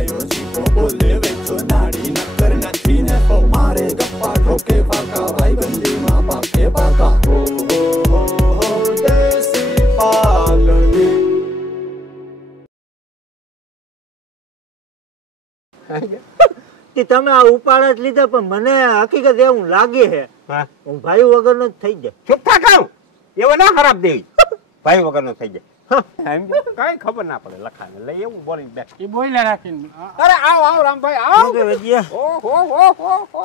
આયો જીકો બોલે વેચો નાડી નકર નથી ને તો મારે ગપ્પા ઠોકે પાકા ભાઈબંધીમાં પાકે પાકા હો દેશી પાલડી કે તમે આ ઉપાડ જ લીધા પણ મને હકીકત એવું લાગે છે હું ભાઈ વગરનો જ થઈ જાય. ચૂપ થા કહું એવો ના ખરાબ દેવી ભાઈ વગરનો થઈ જાય કઈ ખબર ના પડે લખાને લઈ એવું બોલી બેઠ એ બોઈલા રાખીને અરે આવો આવો રામભાઈ આવો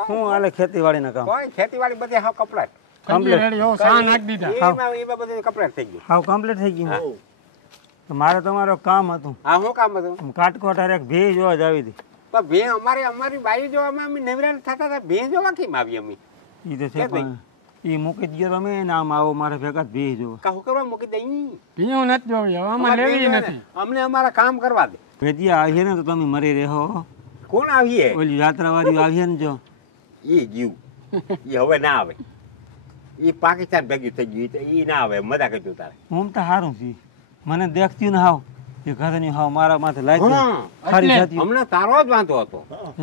હું હાલે ખેતીવાડીના કામ કોઈ ખેતીવાડી બધી હાવ કપડાટ કમ્પ્લીટ હો સા નાખ દીધા એમાં બધું કપડાટ થઈ ગયું હાવ કમ્પ્લીટ થઈ ગયું. મારે તમારો કામ હતું. હા શું કામ હતું કાટકોટ હારે એક ભેજ જોવા જ આવી હતી. પણ ભે અમારી બાઈ જોવામાં અમે નવરા થતા હતા ભે જોવા કેમ આવી અમે ઈ તો છે પણ ઈ મૂકી જ ગયો તમે નામ આવો મારે ભેગા જ ભેજ જોવા કહું કરવા મૂકી દઈ પીયું નથી જોવી આમાં લેવી નથી અમને અમારા કામ કરવા દે ભેજીયા આવીએ ને તો તમે મરી રહો. કોણ આવીએ ઓલી યાત્રાવાળી આવીએ ને જો ઈ જીવ ઈ હવે ના આવે ઈ પાકિસ્તાન ભેગી થઈ ગયું ઈ ના આવે મજા કરતું તારે હું તો સારું છે મને દેખતી ને હાવ એ ઘરની હાવ મારા માથે લાગી ખારી થતી. હમણાં તારો જ વાંધો હતો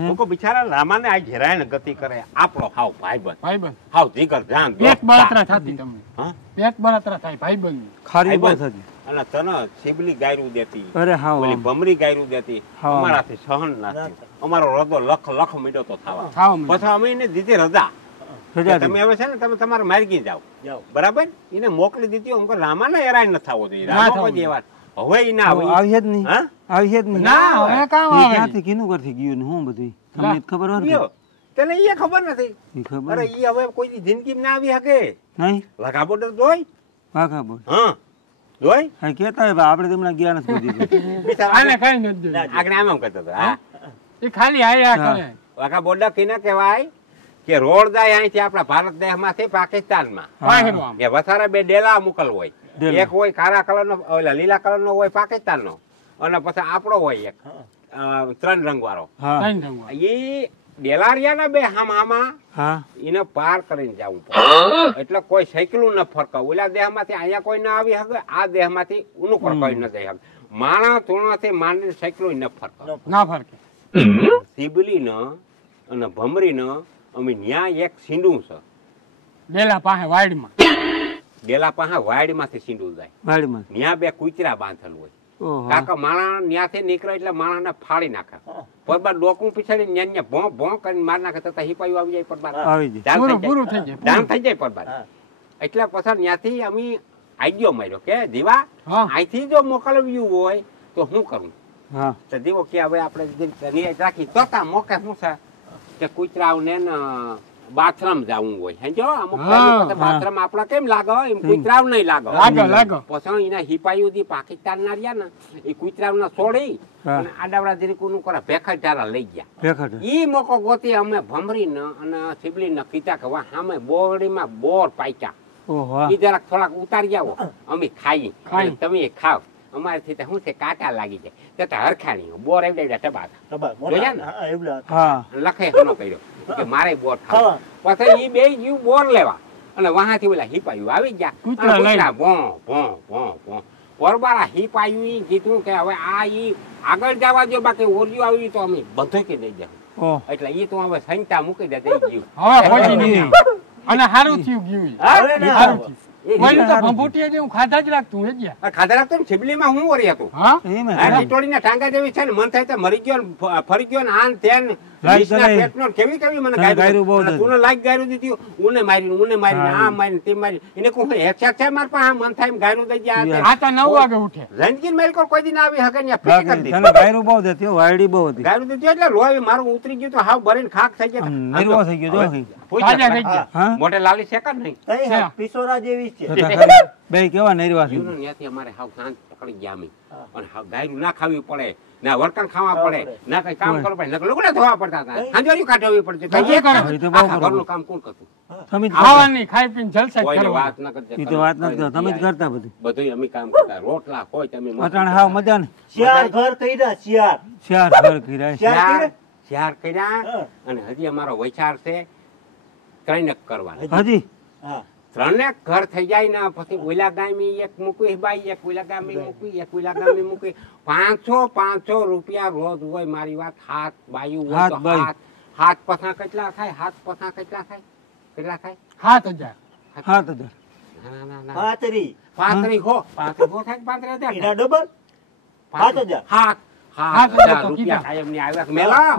લોકો બિચારા રામાને આ જરાયણ ગતિ કરે આપણો હાવ ભાઈબંધ હાવ જીગર જાન પેટ બળતરા થતી તમને હા પેટ બળતરા થાય ભાઈબંધ ખારી બહુ થતી અને તને શીબલી ગાયરું દેતી અરે હાવ ઓલી ભમરી ગાયરું દેતી અમારાથી સહન ના થયું અમારો હૃદય લખ મીઠો તો થવા પછી અમે એને દીધી રજા તમે હવે છે ને તમે તમારે માર્ગી જાઓ બરાબર એને મોકલી દીધી અમુક રામાને હેરાન ન થવો જોઈએ રામા કોઈ વાત હવે ઈ ના આવી જ નહીં આવી જ નહીં ના હવે કામ આવે ક્યાંથી કિનું કરથી ગયું ને હું બધું તમને ખબર હોય તને ઈ ખબર નથી ઈ ખબર અરે ઈ હવે કોઈ જિંદગી ના આવી શકે નહીં લગા બોર્ડર જોઈ વાઘા બોલ હા જોઈ હા કેતા હોય આપણે તમને ગયા નથી દીધું આને કઈ નથી આગળ આમ કહેતો હતો હા એ ખાલી આયા કરે લગા બોર્ડર કેને કહેવાય કે રોડ જાય અહીંથી આપણા ભારત દેશમાંથી પાકિસ્તાનમાં એ વસારા બે ડેલા મોકલ હોય એક હોય કાળા કલર નો ઓલા લીલા કલર નો હોય પાકિસ્તાન નો અને પછી આપણો હોય એક 3 રંગ વાળો ઈ ડેલારિયા ના બે હામા એને પાર કરીને જવું પડે એટલે કોઈ સાયકલું ન ફરકાવ ઓલા દેહ માંથી અહીંયા કોઈ ના આવી શકે આ દેહ માંથી ઊનું કોઈ ન જઈ શકે માણસ તુણાથી માંડીને સાયકલું ન ફરકાવ ના ફરકે સીબલી ન અને ભમરી ન અમે ન્યા એક સીંડું છે ડેલા પાસે વાડમાં ડેલા પાસે વાડમાંથી સીંડું જાય વાડમાં ન્યા બે કૂતરા બાંધેલું હોય કાકા માણા ન્યાથી નીકળે એટલે માણાને ફાડી નાખે પરબાર ડોકું પીછાડી ન્યા ભોં ભોં કરીને માર નાખે તથા હિપાયું આવી જાય પરબાર આવી જાય પૂરું થઈ જાય ડામ થઈ જાય પરબાર એટલે પછી ન્યાથી અમે આઈડિયો માર્યો કે દીવા અહીંથી જો મોકલવ્યું હોય તો શું કરું તો દીવો કે હવે આપણે રાખી તોતા મોકે શું છે કે કૂતરાઓને બાથરૂમ જવું હોય સમજો અમુક બાથરૂમ આપડા કેમ લાગે એમ કૂતરાઓ નહીં લાગે પછી એના હિપાઈઓ પાકિસ્તાન ના રહ્યા ને એ કૂતરાઓ છોડી અને આડાવડા ધીરીકું કરે ભેખા ચારા લઈ ગયા ઈ મોકો ગોતી અમે ભમરી ને અને સીબલી ને કીધા કે વાહ સામે બોરડીમાં બોર પાક્યા ઈ જરાક થોડાક ઉતારી આવો અમે ખાઈ તમે ખાવ અમારેથી શું છે કાંટા લાગી જાય તો હરખાણી બોર એવડા ટબા જોયા ને લખે હનો કર્યો કે મારે બોર ખાવ પછી ઈ બે જીવ બોર લેવા અને વહાથી ઓલા હિપાયું આવી ગયા ભો ભો ભો ભો પરબારા હિપાયું કીધું કે હવે આ ઈ આગળ જવા દો બાકી ઓરિયો આવી તો અમે બધું કે દઈ જાય એટલે ઈ તો હવે સંતા મૂકી દે દઈ ગયું અને સારું થયું ગયું સારું થયું ખાધા જ રાખતું ને છીબલીમાં હું ઓરી હતું ટીટોળીના ટાંગા જેવી છે ને મન થાય મરી ગયો ફરી ગયો ને આન તેન કેવી કેવી મને તું લાઈક ગાયરું દીધું ઉને મારી આ મારી તે મારી એને કોઈ હેઠ છે માર પાસે મન થાય ગાયરું દઈ ગયા આ તો 9 વાગે ઉઠે રંજકીન મારી કોઈ દી ના આવી હકે ને ફેંકી કરી દીધી ગાયરું બહુ દેતી વાયડી બહુ હતી ગાયરું દીધું એટલે લોહી મારું ઉતરી ગયું તો હાવ ભરીને ખાક થઈ ગયા નિર્વો થઈ ગયો જો મોટે લાલી છે કે નહીં પિસોરા જેવી બે કેવા નરવા છે ત્યાંથી અમારે હાવ શાંત પકડી ગયા અમે અને ગાયરું ના ખાવી પડે ના વરકણ ખાવા પડે ના કઈ કામ કરવું પડે લુગડા ધોવા પડતા હતા હાંજરી કાઢવી પડતી ઘરનું કામ કોણ કરતું તમે ખાવાની ખાઈ પીને જલસા કરવા વાત ના કરતા ઈ તો વાત ન કરો તમે જ કરતા બધું અમે કામ કરતા રોટલા કોઈ તમે અટાણ હાવ મજા ને ચાર ઘર કર્યા ચાર ઘર કર્યા ચાર કર્યા અને હજી અમારો વિચાર છે 3 કરવાનો હજી ત્રણે ઘર થઈ જાય ને પછી ઓલા ગામી એક મૂકી બાઈ, એક ઓલા ગામી મૂકી, એક ઓલા ગામી મૂકી. 500 રૂપિયા રોજ હોય. મારી વાત હાથ બાયું હોય તો હાથ પછા કેટલા થાય? હાથ પછા કેટલા થાય? કેટલા થાય? 7,000. ના ના ના પાતરી 35 હો થાય 35,000 એના ડબલ 7,000 7,000 રૂપિયા કાયમની આવ્યા મેલા.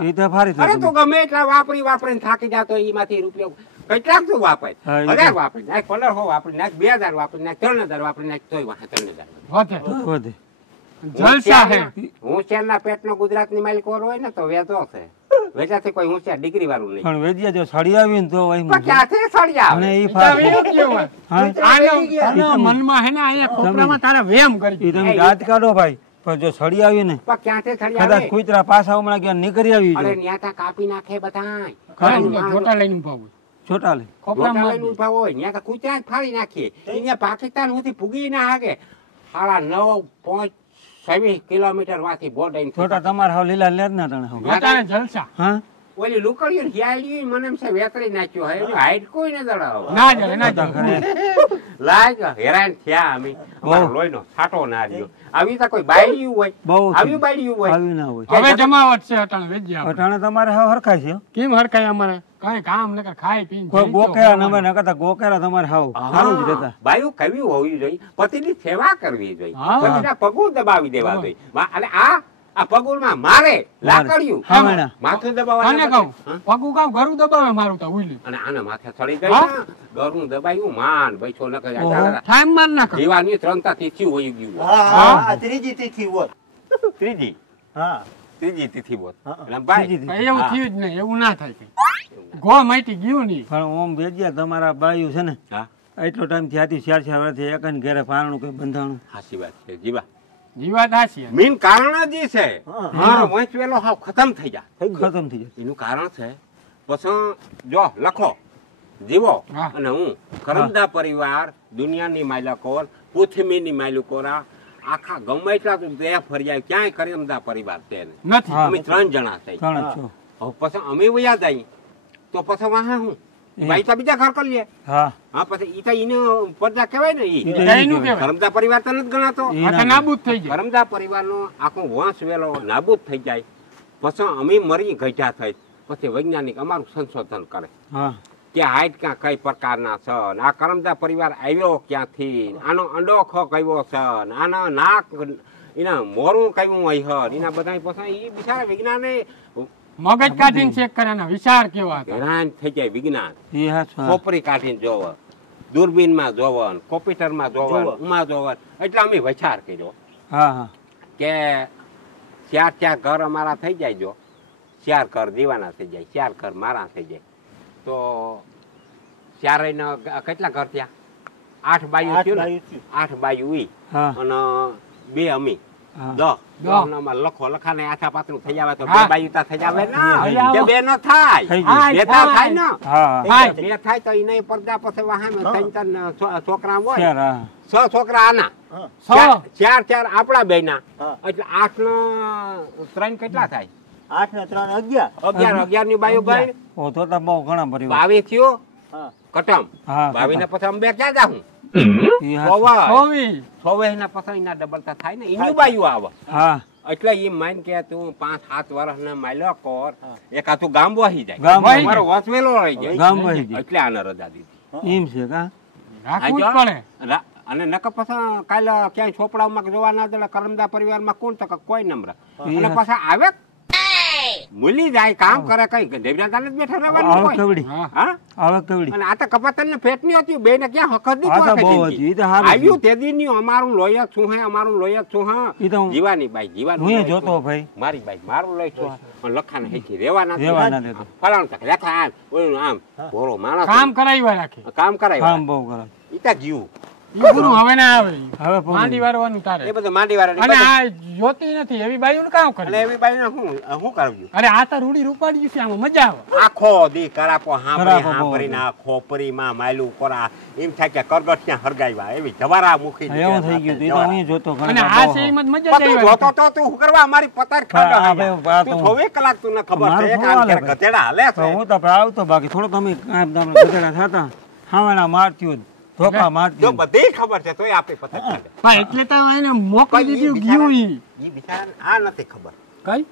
અરે તું ગમે એટલા વાપરીને થાકી જાતો એમાંથી રૂપિયા કેટલાક તું વાપરે? 1000 વાપરી નાખ, 1500 વાપરી નાખ, 2000 વાપરી નાખ, 3000 વાપરી નાખ, તોય વાહ 3000 વધે. જલસા હે. હોશિયારના પેટનો ગુજરાતની માલિક હોય ને તો વેચો છે. વેચાથી કોઈ હોશિયાર ડિગ્રી વાળું નહીં. પણ વેજિયા જો સળી આવી ને તો પણ ક્યાંથી સળી આવે? અને ઈ ફાસ આનો મનમાં હે ને અહીંયા ખોપરામાં તારા વેમ કરી. ઈ તમે દાંત કાઢો ભાઈ, પણ જો સળી આવી ને પણ ક્યાંથી સળી કદાચ આવે? કુતરા પાછા હમણાં ક્યાં નીકળી આવી અરે જો ન્યાતા કાપી નાખે બધાય. જોટા લઈને ઉભા હોય. છોટા લે ખોપરામાં લઈને ઊભા હોય ન્યા તો કૂતરા જ ફાડી નાખીએ. અહીંયા પાકિસ્તાન સુધી પૂગી ના હાગે. 9.26 કિલોમીટર માંથી બોર્ડર છોટા તમારે હાવ લીલા લેર ના તણે હાવ જોટાને જલસા. હા ઓલી લુકડીયું હિયાળી મને એમ છે વેતરી નાખ્યો હે. એની હાઈટ કોઈ ન દડાવો. ના જરે ના જરે. લાગ હેરાન થયા અમે. અમારો લોહીનો છાંટો ના રહ્યો. આવી તો કોઈ બાયડિયું હોય. બહુ આવી બાયડિયું હોય. આવી ના હોય. હવે જમાવટ છે અટાણે વેજ્યા. અટાણે તમારે હાવ હરખાય છે હો. કેમ હરકાય અમારે? કઈ કામ નકર ખાઈ પીને કોઈ ગોકેરા નમે ન કરતા ગોકેરા તમારે હાવ સારું જ રહેતા. બાયું કવી હોવી જોઈએ. પતિની સેવા કરવી જોઈએ. હા. પતિના પગું દબાવી દેવા જોઈએ. અને આ પગુમાં મારે લાકડિયું હા માથું આને દબાવવાનું. કહું પગું કામ ઘરું દબાવે મારું તો ઉલી. અને આને માથે ચડી ગઈ ને ઘરનું દબાયું માન બેઠો ન કરે. ટાઈમ માર નાખ. જીવાની ત્રણતા તિથિ હોય ગયું. હા ત્રીજી તિથિ હોત. ત્રીજી હા તિથિ બોલ. ભાઈ એવું થયું જ નહીં, એવું ના થાય કઈ. ગો માટી ગયું નહીં. પણ ઓમ વેજિયા તમારા બાયું છે ને હા એટલો ટાઈમ થયાથી 4 વર્ષથી એક ને ઘરે પારણું કઈ બંધાણું હાસી વાત છે જીવા. જીવાત હાસી. મેન કારણ જ ઈ છે મારો વંશ વેલો હાવ ખતમ થઈ જાય. ખતમ થઈ જાય. એનું કારણ છે પછી જો લખો જીવો હા. અને હું કરમદા પરિવાર દુનિયાની માલિકોર પૃથ્વીની માલિકોરા આખા ગમે એટલા તો દેહ ફર્યા ક્યાંય કરમદા પરિવાર છે નહીં. નથી. હા. અમે 3 જણા થઈ. ત્રણ જ છો. હવે પછી અમે વયા જાય તો પછી વાહે હું ભાઈ તો બીજા ઘર કરી લે. હા હા પછી ઈ તો ઈને પડદા કહેવાય ને ઈ એનું કહેવાય. કરમદા પરિવાર તો નથી ગણાતો. ઈ આ તો નાબૂદ થઈ જાય. કરમદા પરિવારનો આખો વંશ વેલો નાબૂદ થઈ જાય પછી અમે મરી ગઢા થઈ પછી વૈજ્ઞાનિક અમારું સંશોધન કરે હા કે હાઈટ ક્યાં કઈ પ્રકારના છે ને આ કરમદા પરિવાર આવ્યો ક્યાંથી, આનો અંડોખો કયો છે ને આના નાક એના મોરું કયું હોય હર એના બધા પછી એ બિચારા વિજ્ઞાને મગજ કાઢીને ચેક કર્યાના વિચાર કેવા હતા. હેરાન થઈ જાય. વિજ્ઞાન એ હાચું. ખોપરી કાઢીને જોવે, દૂરબીનમાં જોવે, કોમ્પ્યુટરમાં જોવે, ઉમાં જોવે. એટલે અમે વિચાર કર્યો હા હા કે 4 ઘર અમારા થઈ જાય. જો 4 ઘર દીવાના થઈ જાય, 4 ઘર મારા થઈ જાય તો 4 કેટલા ઘર થયા? 8 બાયું થયું ને? 8 બાયું ઈ હા અને 2 અમી હા 10 લખો લખાને આછા પાતળું થઈ આવે તો 2 હા. બાયું તા થઈ આવે ને હા. કે 2 ન થાય. થઈ જાય. 2 થાય ને હા થાય. 2 થાય તો ઈને પડદા પછી વાહન 3 છોકરા હોય. ચાર હા 6 છોકરા આના સો. 4 આપણા બેના હા. એટલે 8 નો 3 કેટલા થાય? 8 ને 3 11 11 ની બાયું ગઈ ઓ તો બહુ ઘણા પરિવાર 22 થયો હા કટમ. હા 22 ને પછી અમે ક્યાં જાઉં? ઈ હાચું. હોવી. 26 ના પછી એના ડબલ થાય ને એની બાયું આવે. હા એટલે એ માન કે તું 5-7 વર્ષ ના માલ્યો કોર એક આતું ગામ વહી જાય. ગામ વહી મારો વસવેલો રહી જાય. ગામ વહી જાય. એટલે આને રજા દીધી. એમ છે કા રાખવું જ આજો. પડે. અને નકર પછી કાલે ક્યાંય છોપડામાં જોવા ના દે કરમદા પરિવારમાં કોણ તો કે કોઈ નંબર. અને પછી આવે મૂલી જાય કામ કરે કઈ દેવના દાને જ બેઠા રહેવાનું આવક હોય. કવડી હા. હા આવક કવડી અને આ તો કપાતન ને ફેટ ની હતી બે ને ક્યાં હકત ની આ તો બહુ હતી. ઈ તો હારું આવ્યું તે દી ની અમારું લોહી છું હે અમારું લોહી છું હા ઈ તો હું- જીવાની બાઈ જીવાનું હું લોહી જોતો છું. ભાઈ મારી બાઈ મારું લોહી છું પણ લખાને હેઠી રેવાના રેવા ના દેતો. ફલાણ તક લખા આમ ઓલું આમ ભોળો માણસ કામ કરાવ્યા રાખે. કામ કરાય કામ બહુ કરે ઈતા જીવ ઈ ગુરુ હવે ના આવે. હવે પગું. માંડી વારવાનું તારે. એ બધું માંડી વાળા અને આ જોતી નથી એવી બાયું કામ અને કરે. એવી બાઈ હું કરવું અરે આ તો રૂડી રૂપાડી છે આમાં મજા આવે. આખો દી કરાપો કરાપો બહુ હાંભરી ના ખોપરી માં માયલું કોરા એમ થાય કે કરગઠિયા હરગાવ્યા એવી જવારા મુખી એવું થઈ ગયું તું. ઈ તો હું જોતો અને ઘણા આ બહુ. છે એમાં જ મજા જ તું આવી જોતો તો તું શું કરવા અમારી પતાર ખાડો હા, નહીં. ભાઈ, આ તું તો 24 કલાક તું ન ખબર મારું છે એક શું આમ હાલે કરે ભાઈ? ગધેડા હાલે તો છે હું તો આવતો બાકી થોડો તમે કામ તમને ગધેડા થતા હાવાના મારતી હોત ધોકા મારતી જો બધી ખબર છે તોય આપે પતંગ કાઢે. પણ એટલે તો એને મોકલી દીધું ગયું ઈ. ઈ બિચારાને આ નથી ખબર કઈ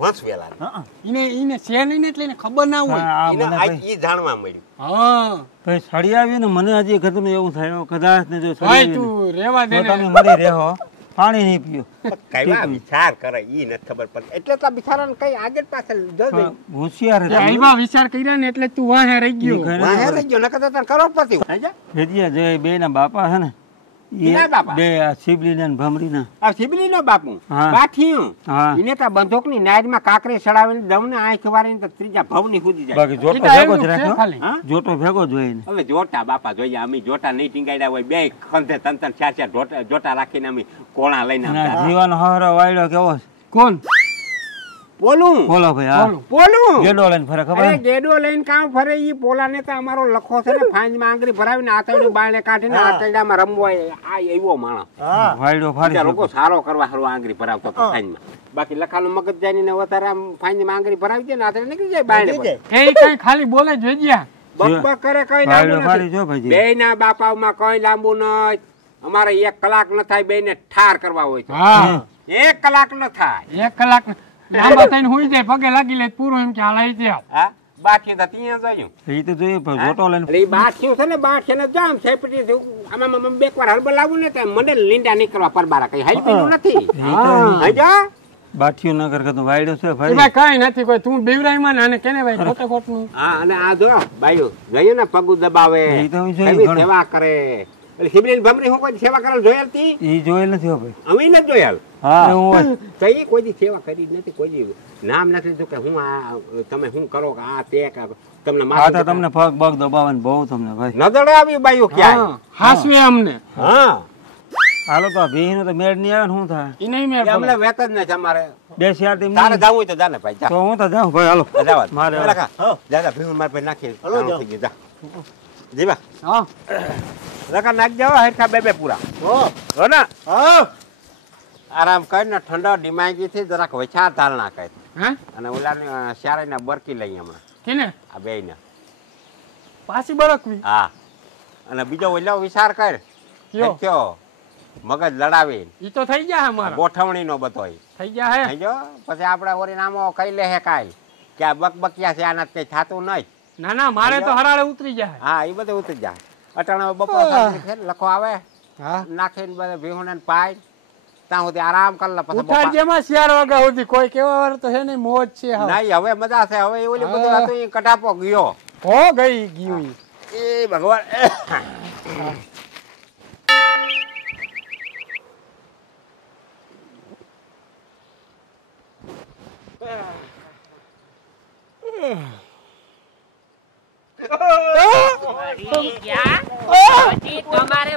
વંશવેલા ઈને છે નહીં ને એટલે એને ખબર ના હોય. આ એને મને આજ ભાઈ ઈ જાણવા મળ્યું. હા ભાઈ સળી આવ્યું ને મને હજી ઘરનું એવું થાય કદાચ ને જો સળી ભાઈ આવી તું રેવા ને દે તો ને. તમે મરી રહો પાણી નહીં પીઓ કઈ વિચાર કરે ઈ નથી ખબર પડતી એટલે તો બિચારાને કઈ આગળ પાછળ જોઈ હોશિયાર તે આયવા વિચાર કર્યા ને એટલે તું વાહે રહી ગયો. વાહે રહી ગયો નકર તો તને કરોડપતિ હોય. ભેદિયા જે બે ના બાપા છે ને ઈના બાપા? બે શિબલી ને ભમરી આ સિબલી નો બાપુ હા. બાઠિયું હા એને તો બંદૂક ની નાયરમાં કાકરી ચડાવીને દમને આંખ વારીને તો ત્રીજા ભવની સુધી જાય. બાકી જોટો ઈ તો ભેગો એમનું જ છે રાખ્યો ખાલી. હા? જોટો ભેગો જ હોય ને હવે જોટા બાપા જોઈએ અમે જોટા નહીં ટીંગાડ્યા હોય બે ખંધે ત્રણ ચાર જોટા રાખીને અમે કોણા લઈને ના આવતા. જીવાનો હારો વાયડો કેવો છે કોણ પોલું બોલો ભાઈ હા બોલું. પોલું ગેડો લઈને ફરે ખબર અરે ને? ગેડો લઈને કામ ફરે ઈ પોલાને તો અમારો લખો છે ને ફાંજમાં આંગળી ભરાવીને આતરડી બારણે કાઢીને આતરડામાં રમવો આ એવો માણસ વાયડો ફાડી બીજા લોકો નાખો. સારો કરવા હારું આંગળી ભરાવતો હતો ફાંજમાં. બાકી લખાનું મગજ જાય ને વધારે આમ ફાંજમાં આંગળી ભરાવી દે ને આતરડી નીકળી જાય બારણે પર. એ કઈ ખાલી બોલે જોઈજ્યા. બકબક કરે કઈ વાયડો લાંબુ ફાડી નથી. જો ભાઈ બે ના બાપામાં કઈ લાંબુ નહીં. અમારે 1 કલાક ન થાય બે ને ઠાર કરવા હોય તો હા 1 કલાક ન થાય. 1 કલાક લાંબા થઈને હુઈ જાય પગે લાગી લે પૂરું એમ કે હાલાઈ જાય. હા બાકી તો ત્યાં જયું. એ તો જોઈએ પણ જોટો લઈને એટલે ઈ બાઠિયું છે ને બાઠિયાને જામ સેપટી થી આમાં બે વાર હળબલ લાવું ને તો મને લીંડા નીકળવા પરબારા કઈ હાઈ પીનું નથી. હા જા બાઠિયું ન કર તો વાયડો છે એ ભાઈ ભાઈ કઈ નથી કોઈ તું બેવરાઈમાં ને આને કેને ભાઈ ખોટે ખોટનું. હા અને આ જો બાયું ગયું ને પગું દબાવે એ તો હું જોઈ કેવી ઘણું. સેવા કરે. એટલે સિબલીન ભમરી હું કોઈ સેવા કરેલ જોયેલ તી એ જોયેલ નથી હો ભાઈ અમે નથી જોયેલ. હા એવું હોય તો ઈ કોઈ દી સેવા કરી જ નથી કોઈ દી નામ નથી લીધું કે હું આ તમે શું કરો કે આ તે કે તમને આ માથું તો તમને પગ બગ દબાવવાનું બહુ તમને ભાઈ નજરે આવી બાયું ક્યાંય. હા હાસવે અમને હા હાલો તો ભી નો તો મેળ નહીં આવે ને શું થાય ઈ નહીં મેં એ અમને વેત જ નથી અમારે. બે શિયાર ટીમ તારે જાવું હોય તો જા ને ભાઈ જા. તો હું તો જાઉં ભાઈ હાલો જાવા દે. મારે પેલા ખા. જા જા ભીમ માર ભાઈ નાખી તાણું થઈ ગયું, જા. જીવા હા રકા નાખ જાવ હરખા બે પૂરા હો ને આરામ કરીને ઠંડો દિમાગી થી જરાક વછા ધાલ નાખે હા અને ઓલાને શારાના બરકી લઈ હમણાં કેને આ બે ને પાછી બરકવી હા અને બીજો ઓલો વિચાર કર કયો કયો મગજ લડાવી ઈ તો થઈ ગયા અમારા ગોઠવણી નો બધો થઈ ગયા હે સમજો પછી આપણે ઓરી નામો કઈ લે હે કાઈ કે આ બકબકિયા છે આના કઈ થતું નહીં. ના ના મારે તો હરાળે ઉતરી જાય. હા એ બધું ઉતરી જાય અટાણા બપોર લખો આવે હા નાખીને બધા ભીહુને પાય ત્યાં સુધી આરામ કર લે પછી ઉઠાડ જેમાં 4 વાગ્યા સુધી કોઈ કેવા વાર તો હે નહીં મોજ છે હા નહીં હવે મજા છે હવે ઓલી બધું હતું એ કટાપો ગયો હો ગઈ ગયું ઈ. એ ભગવાન તમારે